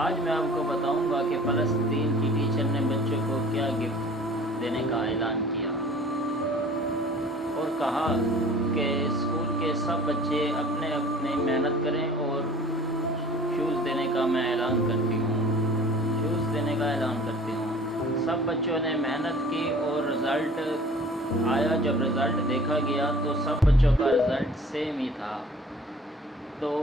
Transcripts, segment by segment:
آج میں آپ کو بتاؤں گا کہ فلسطین کی ٹیچر نے بچوں کو کیا گفٹ دینے کا اعلان کیا اور کہا کہ اسکول کے سب بچے اپنے اپنے محنت کریں اور شوز دینے کا میں اعلان کرتی ہوں شوز دینے کا اعلان کرتی ہوں سب بچوں نے محنت کی اور رزلٹ آیا. جب رزلٹ دیکھا گیا تو سب بچوں کا رزلٹ سیم ہی تھا. تو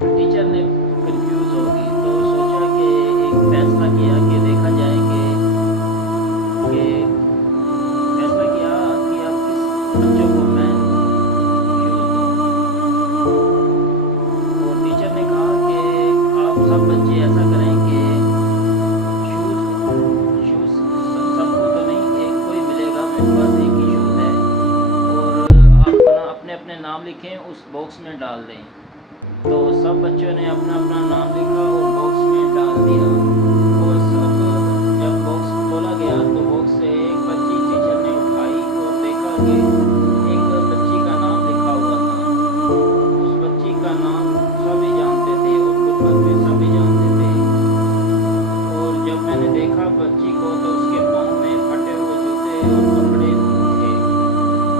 ٹیچر نے کنفیوز ہوگی تو سوچا کہ ایک فیصلہ کیا کہ دیکھا جائے کہ فیصلہ کیا کہ اب کس بچوں کو میں شوز دوں. اور ٹیچر نے کہا کہ آپ سب بچے ایسا کریں کہ شوز شوز سب کو تو نہیں ایک کو ہی ملے گا. میرے پاس ایک ہی شوز ہے اور آپ اپنے اپنے نام لکھیں اس باکس میں ڈال دیں. تو سب بچوں نے اپنا اپنا نام لکھا اور باکس میں ڈال دیا. اور سب جب باکس کھولا گیا تو باکس سے ایک بچی ٹیچر نے اٹھائی اور دیکھا کہ ایک بچی کا نام لکھا ہوا تھا. اس بچی کا نام سبھی جانتے تھے اور غربت میں سبھی جانتے تھے. اور جب میں نے دیکھا بچی کو تو اس کے پاؤں میں پھٹے ہوئے جوتے اور کپڑے تھے.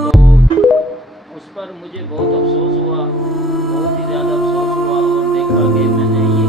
تو اس پر مجھے بہت افسوس ہوا, بہت ہی زیادہ افسوس ہوا اور دیکھا کہ میں نے یہ